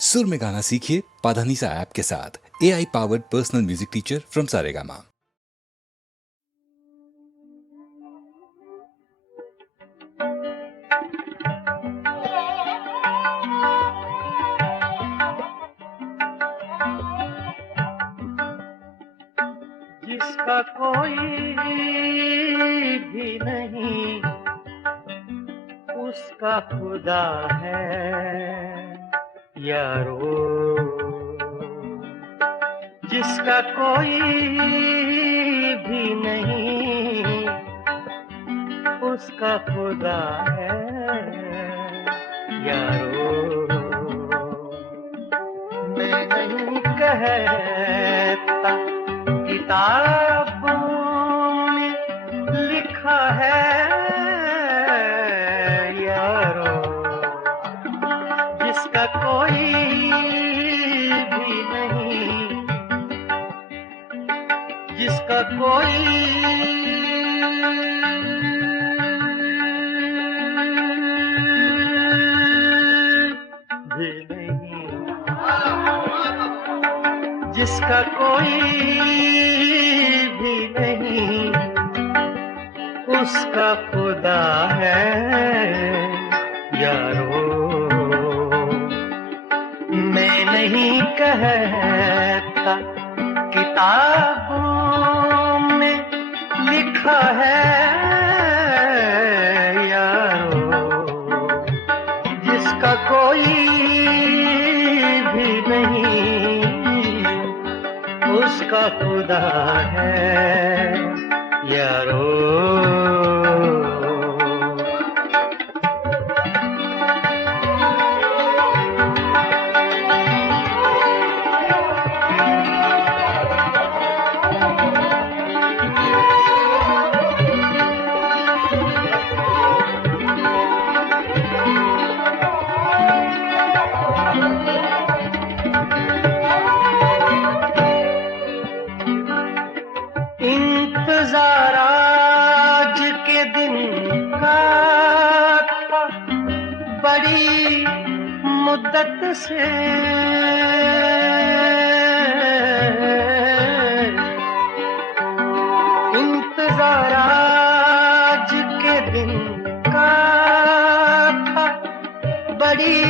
सुर में गाना सीखिए पाधानीसा ऐप के साथ। AI powered personal music teacher from Saregama. जिसका कोई भी नहीं उसका खुदा है यारो। जिसका कोई भी नहीं उसका खुदा है यारो। मैं नहीं कहता किताबों में लिखा है यारो। जिसका कोई भी नहीं जिसका कोई भी नहीं जिसका कोई भी नहीं उसका खुदा है यारो। मैं नहीं कहता किताबों में लिखा है यारो। जिसका कोई भी नहीं उसका खुदा है यारो। इंतजार आज के दिन का था बड़ी मुद्दत से। इंतजार आज के दिन का था बड़ी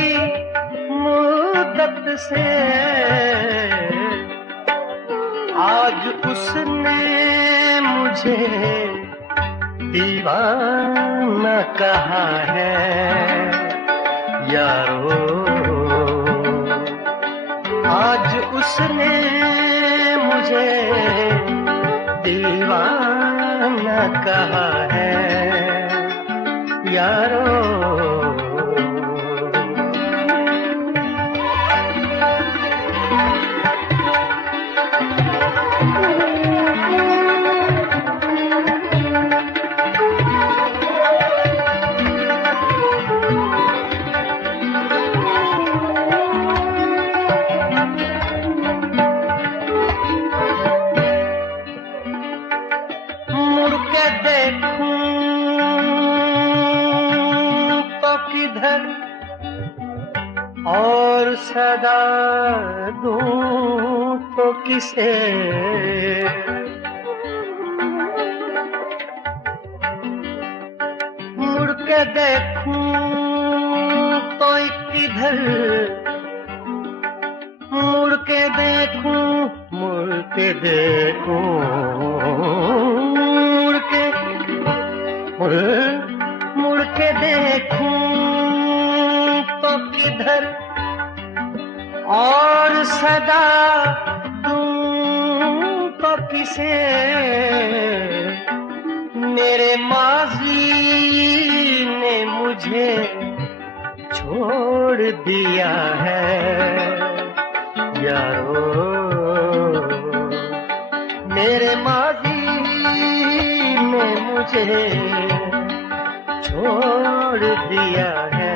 मुद्दत से। आज उसने मुझे दीवाना कहा है यारो। आज उसने मुझे दीवाना कहा है यारो। मुड़ के देखूं तो किधर और सदा दूं तो किसे। मुड़ के देखूं तो किधर मुड़ के देखूं मुड़ के देखूं मुड़ के देखूं तो किधर और सदा दूं तो किसे। मेरे माजी ने मुझे छोड़ दिया है यारो। मेरे माजी ने मुझे छोड़ दिया है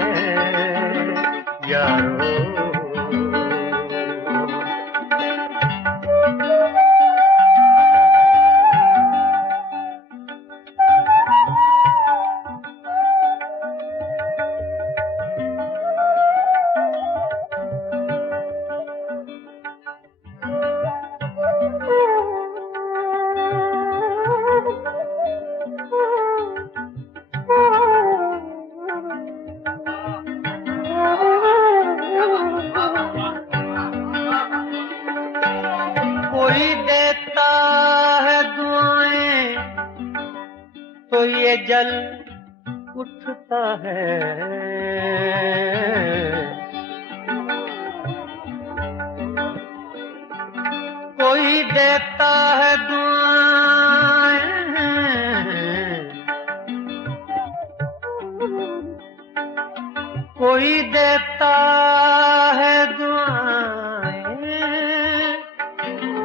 यारो। कोई देता है दुआएं तो ये जल उठता है, कोई देता है दुआएं कोई देता है दुआएं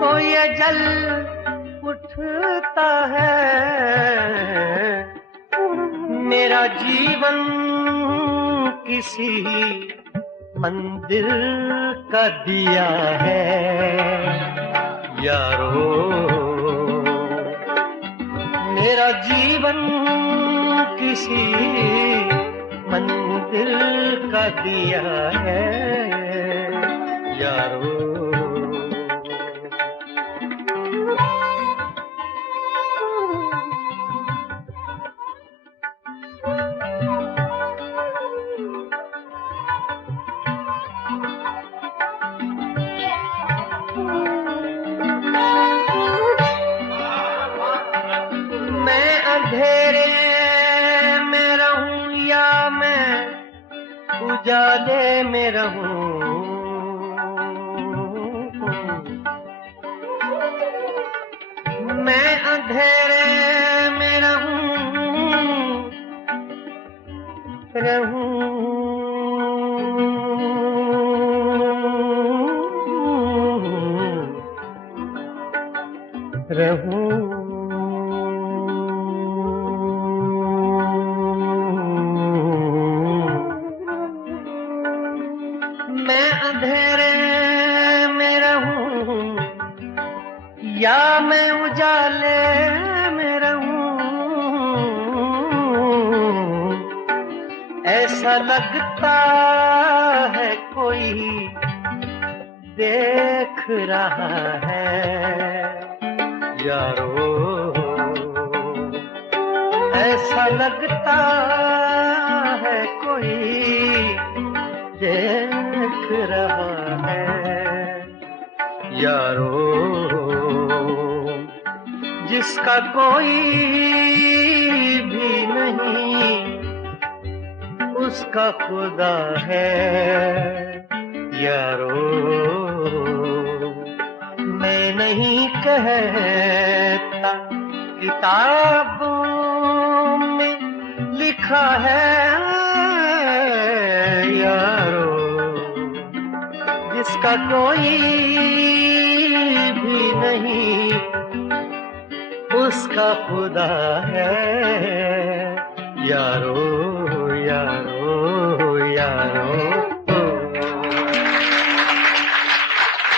तो ये जल उठता है। मेरा जीवन किसी मंदिर का दिया है यारो, मेरा जीवन किसी मंदिर का दिया है यारो। मैं अंधेरे में रहूं या मैं उजाले में रहूं, मैं अंधेरे में रहूं मैं अंधेरे में रहूं या मैं उजाले में रहूं, ऐसा लगता है कोई देख रहा है यारो, ऐसा लगता है कोई देख रहा है यारो। जिसका कोई भी नहीं उसका खुदा है यारो। मैं नहीं कहता किताबों में लिखा है यारो, जिसका कोई भी नहीं उसका खुदा है यारो।